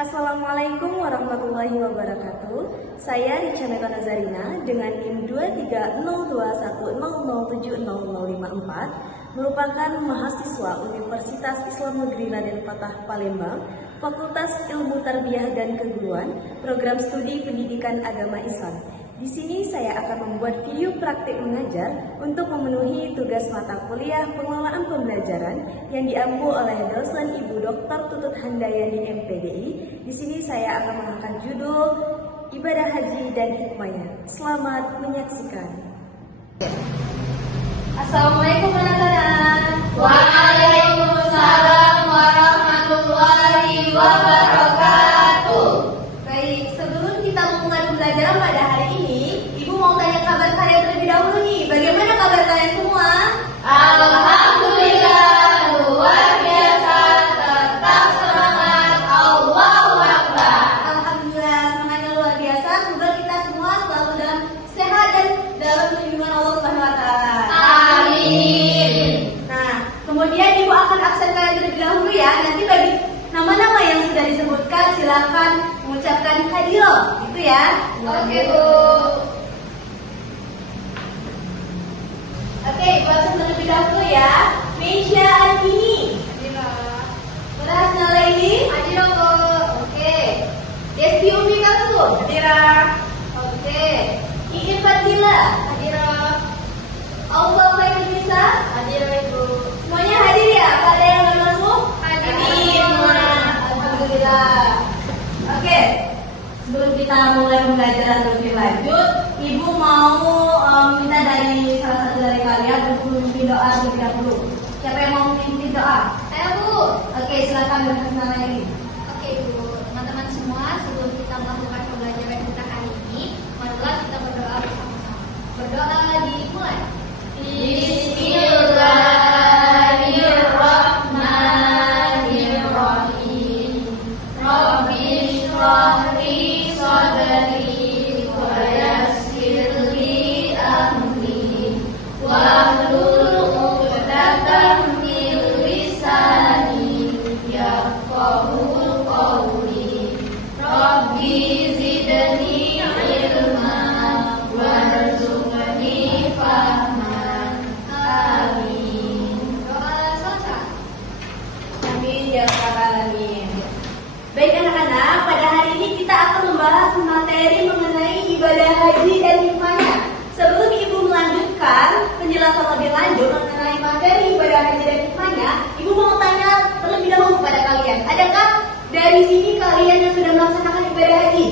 Assalamualaikum warahmatullahi wabarakatuh. Saya Richa Meta Nazarina dengan NIM 230210070054 merupakan mahasiswa Universitas Islam Negeri Raden Fatah Palembang, Fakultas Ilmu Tarbiyah dan Keguruan, Program Studi Pendidikan Agama Islam. Di sini saya akan membuat video praktik mengajar untuk memenuhi tugas mata kuliah pengelolaan pembelajaran yang diampu oleh dosen Ibu Dr. Tutut Handayani MPDI. Di sini saya akan mengangkat judul Ibadah Haji dan Hikmahnya. Selamat menyaksikan. Assalamualaikum anak-anak. Waalaikumsalam warahmatullahi wabarakatuh. Baik, sebelum kita memulai pembelajaran pada hari ini, Ibu mau tanya kabar kalian terlebih dahulu nih. Bagaimana kabar kalian semua? Alhamdulillah, luar biasa, tetap semangat, Allahu Akbar. Alhamdulillah, semangatnya luar biasa. Semoga kita semua selalu dalam sehat dan dalam lindungan Allah Subhanahu wa taala. Amin. Nah, kemudian Ibu akan absen kalian terlebih dahulu ya. Nanti bagi nama-nama yang sudah disebutkan silakan mengucapkan hadiroh, gitu ya. Oke, Bu. Oke, Ibu absen terlebih dahulu ya. Meisha Andini, Rahna Laili, Hadirah, Bu. oke. Desti Umi Kalsum, Hadirah. oke. Iin Fadila, Hadirah. Allah Khairul Nisa, Hadirah, Ibu. semuanya hadir ya? Ada yang belum masuk? Hadir. Alhamdulillah. Oke, sebelum kita mulai pembelajaran lebih lanjut, Ibu mau minta dari salah satu dari kalian untuk memimpin doa terlebih dahulu. Siapa yang mau memimpin doa? Saya, Bu. Oke, silakan berkenan ini. Oke, Bu. Teman-teman semua, sebelum kita melakukan pembelajaran kita hari ini, marilah kita berdoa bersama-sama. Berdoa dimulai. Bismillahirrahmanirrahim. Rabbi shrah li sadri wa yassir li amri wahlul 'uqdatam min lisani yafqahu qawli. Rabbi zidni ilma warzuqni fahma. Amin. Doa selesai. Amin ya rabbal alamin. Baik anak-anak, pada hari ini kita akan membahas materi mengenai ibadah haji dan hikmahnya. Sebelum Ibu melanjutkan penjelasan lebih lanjut mengenai materi ibadah haji dan hikmahnya, Ibu mau tanya terlebih dahulu kepada kalian. Adakah dari sini kalian yang sudah melaksanakan ibadah haji?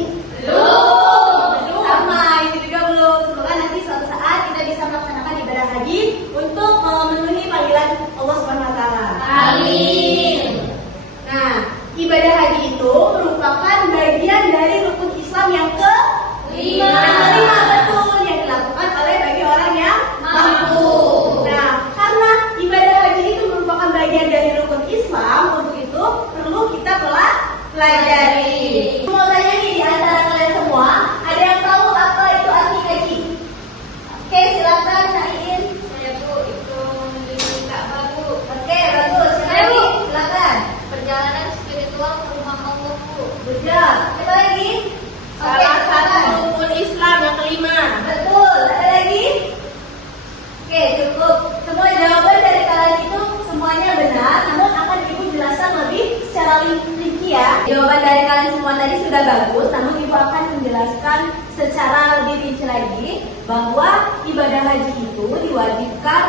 Belum. Sama, itu juga belum. Semoga nanti suatu saat kita bisa melaksanakan ibadah haji untuk memenuhi panggilan Allah Subhanahu wa taala. Amin. Nah, ibadah haji itu merupakan bagian dari rukun Islam yang Lima. kelima, betul, yang dilakukan oleh bagi orang yang Mampu. Nah, karena ibadah haji itu merupakan bagian dari rukun Islam, untuk itu perlu kita pelajari. Mau tanya nih di antara kalian semua, ada yang tahu apa itu arti haji? Oke, silakan Syahin. Saya, Bu, itu menuju Ka'bah, Bu. Oke, bagus. Siapa lagi? Silakan. Perjalanan spiritual ke rumah Allah, Bu. Betul. Siapa lagi? Oke, Salah satu silakan. rukun Islam yang kelima. Betul. Ada lagi? Oke, cukup. Semua jawaban dari kalian itu semuanya benar, namun akan Ibu jelaskan lebih secara rinci ya. Jawaban dari kalian semua tadi sudah bagus, namun Ibu akan menjelaskan secara lebih rinci lagi bahwa ibadah haji itu diwajibkan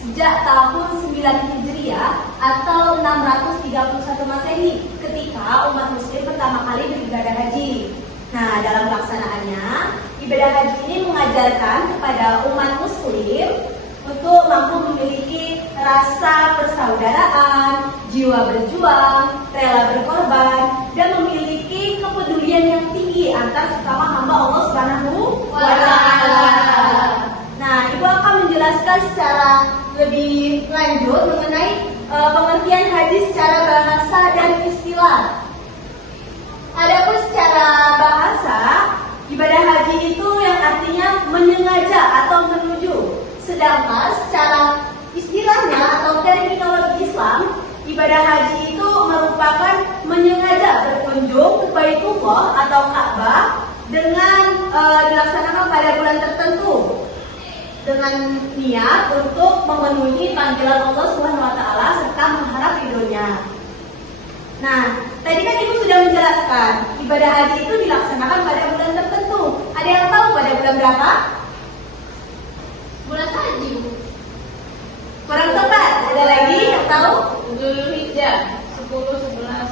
sejak tahun 9 Hijriah atau 631 Masehi ketika umat muslim pertama kali beribadah haji. Nah, dalam pelaksanaannya, ibadah haji ini mengajarkan kepada umat muslim untuk mampu memiliki rasa persaudaraan, jiwa berjuang, rela berkorban, dan memiliki kepedulian yang tinggi antar sesama hamba Allah Subhanahu wa taala. Nah, Ibu akan menjelaskan secara lebih lanjut mengenai pengertian haji secara bahasa dan istilah. Adapun secara bahasa, ibadah haji itu yang artinya menyengaja atau menuju. Sedangkan secara istilahnya atau terminologi Islam, ibadah haji itu merupakan menyengaja berkunjung berkunjung ke Baitullah atau Ka'bah dengan dilaksanakan pada bulan tertentu dengan niat untuk memenuhi panggilan Allah Subhanahu wa taala serta mengharap ridhonya. Nah, tadi kan Ibu sudah menjelaskan ibadah haji itu dilaksanakan pada bulan tertentu. Ada yang tahu pada bulan berapa? Bulan haji, Bu. Kurang tepat. Ada lagi yang tahu? Zulhijjah 10-11.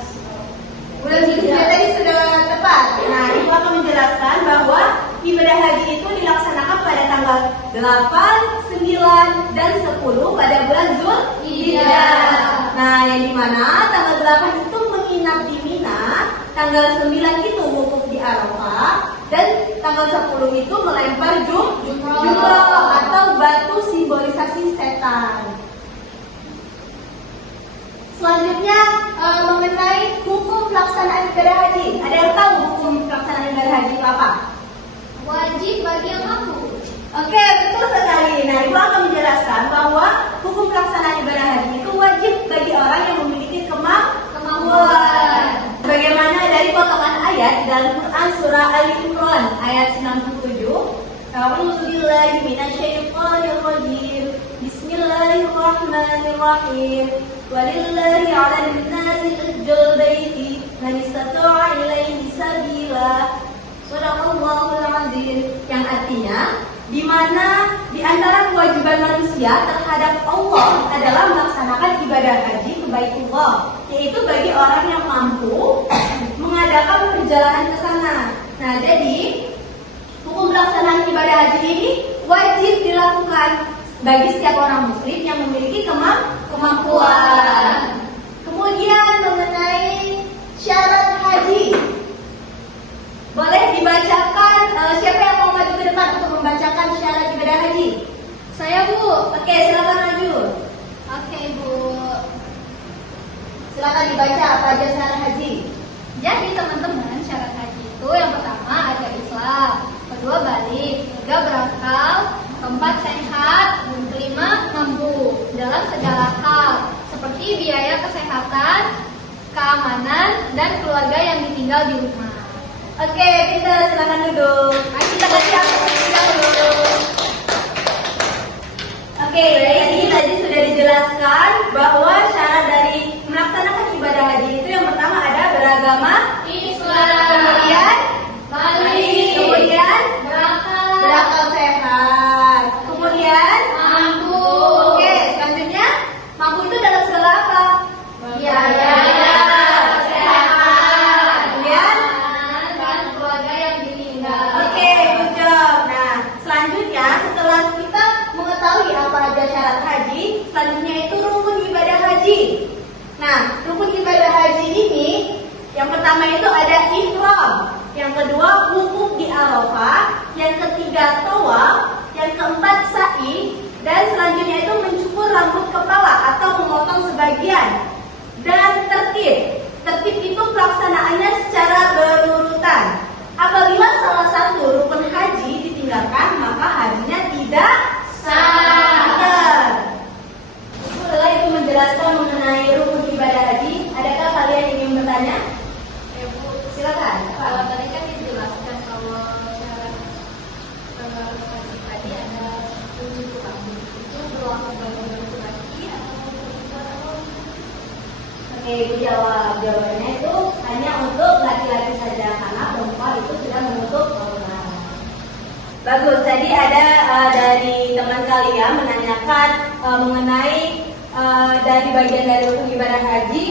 Bulan Zulhijjah tadi sudah tepat. Nah, Ibu akan menjelaskan bahwa ibadah haji itu dilaksanakan pada tanggal 8, 9, dan 10 pada bulan Zulhijjah. Nah, yang dimana tanggal 8 itu menginap di Mina, tanggal 9 itu wukuf di Arafah, dan tanggal 10 itu melempar jumroh atau batu simbolisasi setan. Selanjutnya mengenai hukum pelaksanaan ibadah haji. Ada yang tahu hukum pelaksanaan ibadah haji itu apa? Wajib bagi yang mampu. Oke, betul sekali. Nah, Ibu akan menjelaskan bahwa hukum pelaksanaan ibadah haji itu wajib bagi orang yang memiliki kemampuan. Bagaimana dari potongan ayat dalam Quran surah Ali Imran ayat 67. A'udzubillahi minasyaitonir rajim. Bismillahirrahmanirrahim. Walillahi 'alan nasi hajjul baiti man istata'a ilaihi sabila. Shadaqallahul 'azim. Yang artinya di mana di antara kewajiban manusia terhadap Allah adalah melaksanakan ibadah haji ke Baitullah, yaitu bagi orang yang mampu mengadakan perjalanan ke sana. Nah, jadi hukum pelaksanaan ibadah haji ini wajib dilakukan bagi setiap orang muslim yang memiliki kemampuan. Kemudian mengenai syarat haji, boleh dibacakan siapa yang mau maju ke depan untuk membacakan syarat ibadah haji? Saya, Bu. Oke, silakan maju. Oke, Bu. Silakan dibaca apa aja syarat haji. Jadi teman-teman, syarat haji itu yang pertama ada Islam, kedua balik, ketiga berakal, keempat sehat, dan kelima mampu dalam segala hal seperti biaya kesehatan, keamanan, dan keluarga yang ditinggal di rumah. Oke, kita silakan duduk. Ayo kita kasih yang dulu. Oke, tadi sudah dijelaskan bahwa syarat dari melaksanakan ibadah haji itu yang pertama ada beragama Islam, kemudian balik, kemudian berakal sehat, kemudian mampu, oke, selanjutnya mampu itu dalam segala apa? biaya, kesehatan, Kemudian dan keluarga yang ditinggal. oke, good job. Nah, selanjutnya setelah kita mengetahui apa aja syarat haji, selanjutnya itu rukun ibadah haji. Nah, rukun ibadah haji ini yang pertama itu ada ihram, yang kedua wukuf di Arafah, yang ketiga tawaf, yang keempat sa'i, dan selanjutnya itu mencukur rambut kepala atau memotong sebagian. Dan tertib itu pelaksanaannya secara berurutan. Apabila salah satu rukun haji ditinggalkan, maka hajinya tidak sah. Setelah itu menjelaskan mengenai rukun ibadah haji, adakah kalian yang ingin bertanya? Ya, Bu. Silakan. Kalau tadi kan dijelaskan kalau syarat tadi ada 7 rambut itu berlaku bagi laki-laki atau Oke, Ibu jawab. Jawabannya itu hanya untuk laki-laki saja karena perempuan itu sudah menutup aurat. Bagus. Tadi ada dari teman kalian menanyakan mengenai dari bagian dari rukun ibadah haji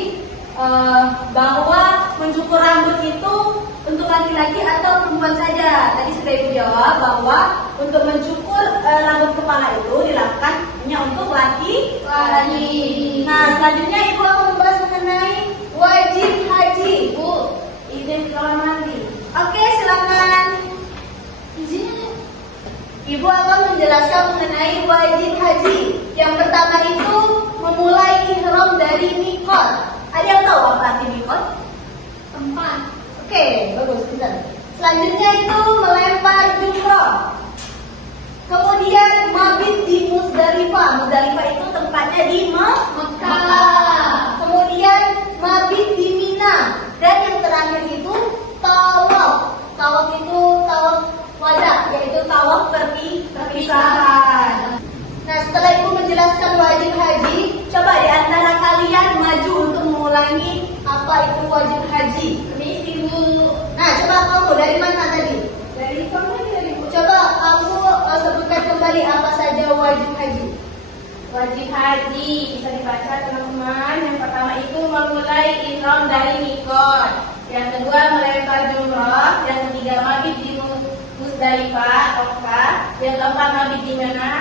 bahwa mencukur rambut itu untuk laki-laki atau perempuan saja. Tadi sudah Ibu jawab bahwa untuk mencukur rambut kepala itu dilakukan hanya untuk laki-laki. Nah, selanjutnya Ibu akan membahas mengenai wajib haji. Bu, izin ke kamar mandi. Oke, silakan. izin. Ibu akan menjelaskan mengenai wajib haji. Yang pertama itu memulai ihram dari mikot. Ada yang tahu apa arti mikot? Tempat. Oke, bagus, pintar. Selanjutnya itu melempar jumroh. Kemudian mabit di Muzdalifah. Muzdalifah itu tempatnya di Mekah. Kemudian mabit di Mina. Dan yang terakhir wajib haji? Wajib haji bisa dibaca teman-teman. Yang pertama itu memulai ihram dari mikot. Yang kedua melempar jumroh. Yang ketiga mabit di Musdalifah, Mekah. Yang keempat mabit di Mina.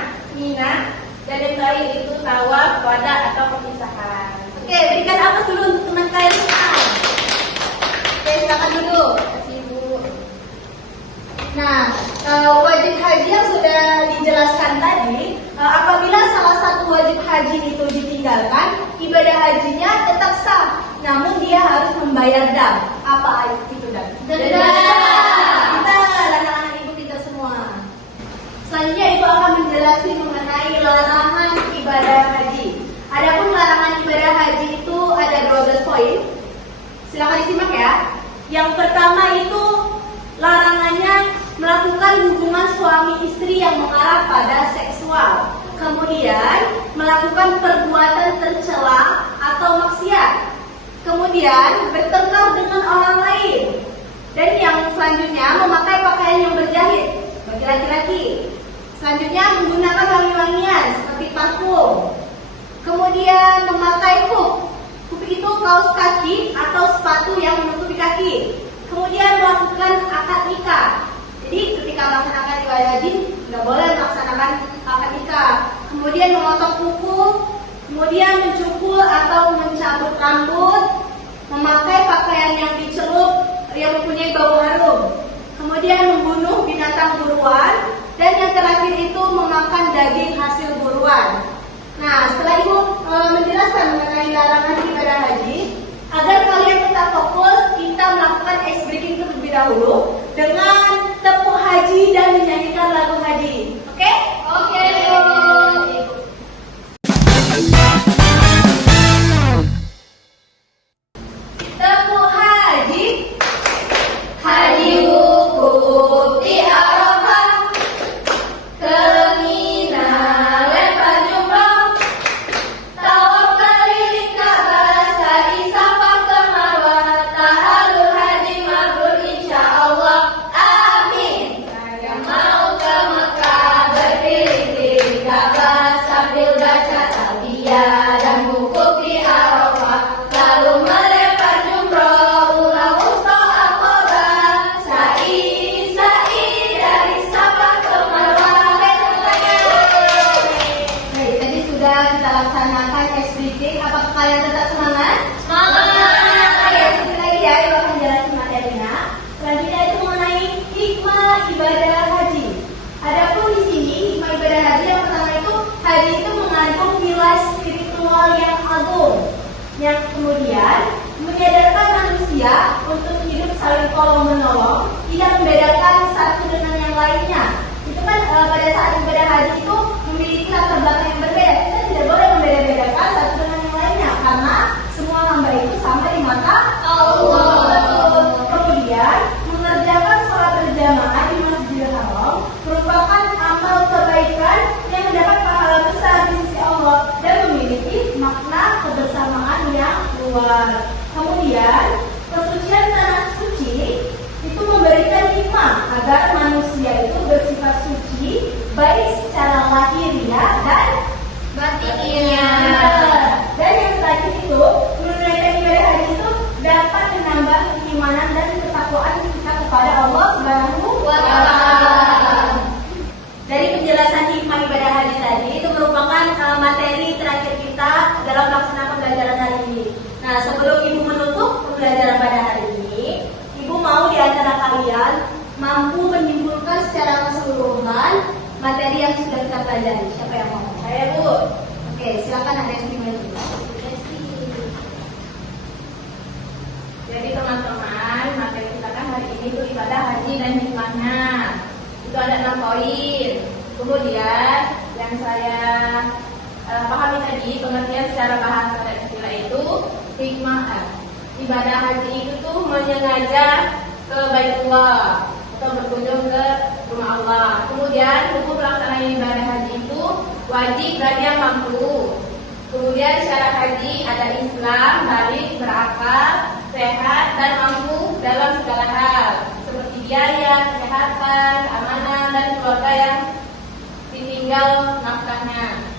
Dan yang terakhir itu tawaf, wada atau perpisahan. Oke, berikan apa dulu untuk teman kalian semua. Oke, silakan dulu. Kasih Ibu. Nah, wajib haji yang sudah dijelaskan tadi, apabila salah satu wajib haji itu ditinggalkan, ibadah hajinya tetap sah, namun dia harus membayar dam. Apa itu dam? Denda. Kita anak-anak ibu kita semua. Selanjutnya ibu akan menjelaskan mengenai larangan ibadah haji. Adapun larangan ibadah haji itu ada 12 poin. Silakan disimak ya. Yang pertama itu larangannya melakukan hubungan suami istri yang mengarah pada seksual. Kemudian melakukan perbuatan tercela atau maksiat. Kemudian bertengkar dengan orang lain. Dan yang selanjutnya memakai pakaian yang berjahit bagi laki-laki. Selanjutnya menggunakan wangi-wangian seperti parfum. Kemudian memakai hoof. Hoof itu kaos kaki atau sepatu yang menutupi kaki. Kemudian melakukan akad nikah. Jadi ketika melaksanakan ibadah haji nggak boleh melaksanakan akad nikah. Kemudian memotong kuku, kemudian mencukur atau mencabut rambut, memakai pakaian yang dicelup yang mempunyai bau harum. Kemudian membunuh binatang buruan, dan yang terakhir itu memakan daging hasil buruan. Nah, setelah Ibu menjelaskan mengenai larangan ibadah haji, agar kalian tetap fokus, kita melakukan ice breaking terlebih dahulu dengan tepuk haji dan menyanyikan lagu haji. Oke? Oke. Tepuk haji. Haji wukuf di Arafah, ke Mina lempar jumroh, tawaf keliling Ka'bah, sa'i Safa ke Marwah, tahallul haji mabrur insyaallah, amin. Saya mau ke Mekah berkeliling Ka'bah sambil baca talbiyah dan wukuf di Arafah, lalu melempar jumroh, ulang wusta Aqabah, sa'i dari Safa ke Marwah. Baik, tadi sudah kita laksanakan ice breaking. Apakah kalian tetap semangat? Semangat. Oke, sekali lagi ya, Ibu akan jelasin materinya. Selanjutnya itu mengenai hikmah ibadah haji. Adapun di sini hikmah ibadah haji yang pertama itu haji itu mengandung nilai spiritual yang agung, yang kemudian menyadarkan manusia untuk hidup saling tolong menolong, tidak membedakan satu dengan yang lainnya. Itu kan pada saat ibadah haji itu memiliki latar belakang yang berbeda. Kita tidak boleh membeda-bedakan satu dengan yang lainnya karena semua hamba itu sama di mata Allah. Kemudian mengerjakan sholat berjamaah di Masjidil Haram merupakan amal kebaikan yang mendapat pahala besar di sisi Allah dan memiliki makna kebersamaan yang luas. Kemudian kesucian tanah suci itu memberikan hikmah agar manusia itu bersifat suci baik secara lahiriah dan Batinnya. dan yang terakhir itu menunaikan ibadah haji itu dapat menambah keimanan dan ketakwaan kita kepada Allah Subhanahu wa Ta'ala. Dari penjelasan hikmah ibadah haji tadi itu merupakan materi terakhir kita dalam pelaksanaan pembelajaran hari ini. Nah, sebelum Ibu menutup pembelajaran pada hari ini, Ibu mau di antara kalian mampu menyimpulkan secara keseluruhan materi yang sudah kita pelajari. Siapa yang mau? Saya, Bu. Oke, silakan ada yang dimulai. Jadi teman-teman, materi kita kan hari ini itu ibadah haji dan hikmahnya. Itu ada 6 poin. Kemudian yang saya pahami tadi, pengertian secara bahasa dan istilah itu hikmah. Ibadah haji itu tuh menyengaja ke Baitullah atau berkunjung ke rumah Allah. Kemudian hukum pelaksanaan ibadah haji itu wajib bagi yang mampu. Kemudian syarat haji ada Islam, balik, berakal, sehat, dan mampu dalam segala hal seperti biaya, kesehatan, keamanan, dan keluarga yang ditinggal nafkah nikahnya.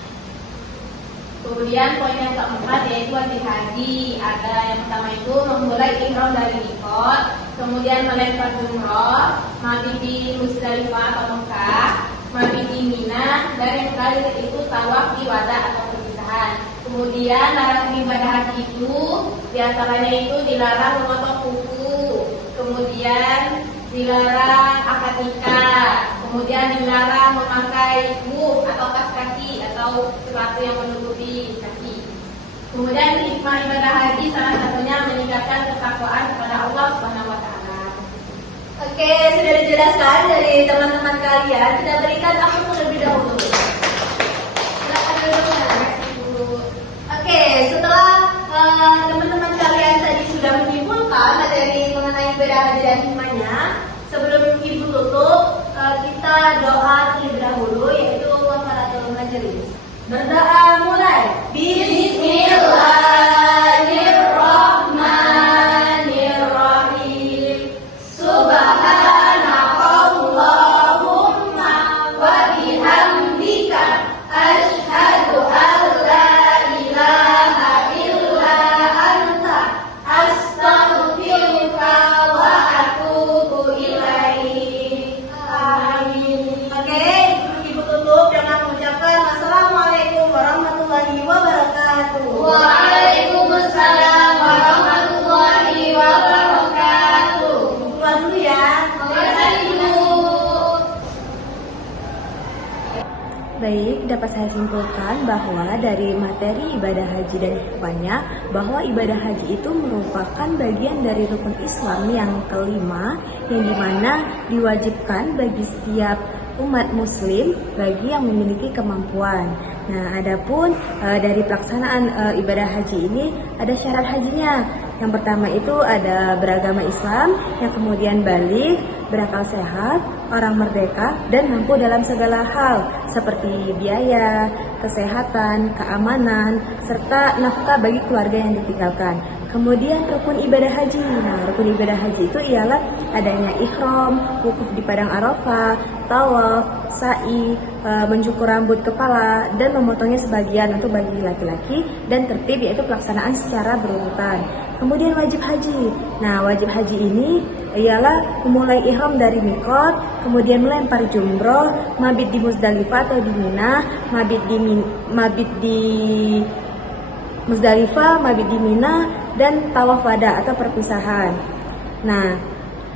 Kemudian poin yang keempat yaitu wajib haji. Ada yang pertama itu memulai ihram dari miqat, kemudian melempar jumrah, mabit di Musdalifah atau Mekah, mabit di Mina, dan yang terakhir itu tawaf di wada atau perpisahan. Kemudian larangan ibadah haji itu diantaranya itu dilarang memotong kuku, kemudian dilarang akad nikah, kemudian dilarang memakai wuf atau kaos kaki atau sepatu yang menutupi kaki. Kemudian hikmah ibadah haji salah satunya meningkatkan ketakwaan kepada Allah Subhanahu wa taala. Oke, sudah dijelaskan dari teman-teman kalian. Kita berikan aku terlebih dahulu. Silakan dulu. Oke, setelah teman-teman kalian tadi sudah menyimpulkan materi mengenai ibadah haji dan hikmahnya, sebelum ibu tutup, kita doa terlebih dahulu, yaitu kafaratul majelis. Berdoa mulai. Bismillahirrahmanirrahim. Subhanakallahumma wa bihamdika asyhadu an la ilaha illa anta astaghfiruka wa atubu ilaik. Amin. Oke, ibu tutup dengan mengucapkan assalamualaikum warahmatullahi wabarakatuh. Waalaikumsalam warahmatullahi wabarakatuh. Keluar dulu ya. Baik, dapat saya simpulkan bahwa dari materi ibadah haji dan hikmahnya, bahwa ibadah haji itu merupakan bagian dari rukun Islam yang kelima, yang dimana diwajibkan bagi setiap umat muslim bagi yang memiliki kemampuan. Nah, adapun dari pelaksanaan ibadah haji ini ada syarat hajinya. Yang pertama itu ada beragama Islam, yang kemudian balik, berakal sehat, orang merdeka, dan mampu dalam segala hal seperti biaya, kesehatan, keamanan, serta nafkah bagi keluarga yang ditinggalkan. Kemudian rukun ibadah haji. Nah, rukun ibadah haji itu ialah adanya ihram, wukuf di padang Arafah, tawaf, sa'i, mencukur rambut kepala, dan memotongnya sebagian untuk bagi laki-laki, dan tertib yaitu pelaksanaan secara berurutan. Kemudian wajib haji. Nah, wajib haji ini ialah memulai ihram dari miqat, kemudian melempar jumroh, mabit di Musdalifah atau di Mina, mabit di Musdalifah, mabit di Mina, dan tawaf wada atau perpisahan. Nah,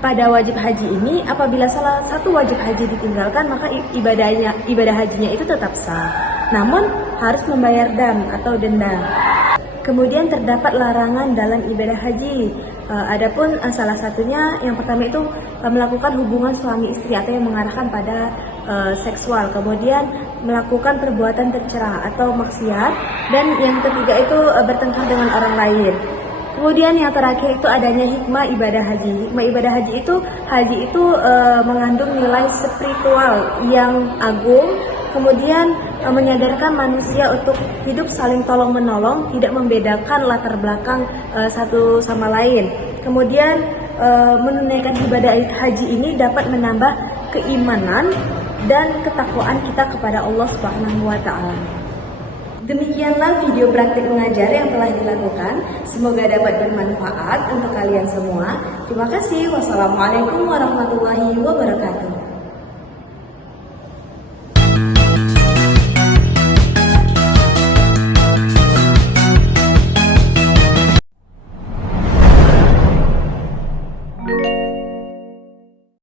pada wajib haji ini apabila salah satu wajib haji ditinggalkan, maka ibadah hajinya itu tetap sah. Namun harus membayar dam atau denda. Kemudian terdapat larangan dalam ibadah haji. Adapun salah satunya yang pertama itu melakukan hubungan suami istri atau yang mengarahkan pada seksual. Kemudian melakukan perbuatan tercela atau maksiat, dan yang ketiga itu bertengkar dengan orang lain. Kemudian yang terakhir itu adanya hikmah ibadah haji. Hikmah ibadah haji itu mengandung nilai spiritual yang agung. Kemudian menyadarkan manusia untuk hidup saling tolong menolong, tidak membedakan latar belakang satu sama lain. Kemudian menunaikan ibadah haji ini dapat menambah keimanan dan ketakwaan kita kepada Allah Subhanahu wa taala. Demikianlah video praktik mengajar yang telah dilakukan. Semoga dapat bermanfaat untuk kalian semua. Terima kasih. Wassalamualaikum warahmatullahi wabarakatuh.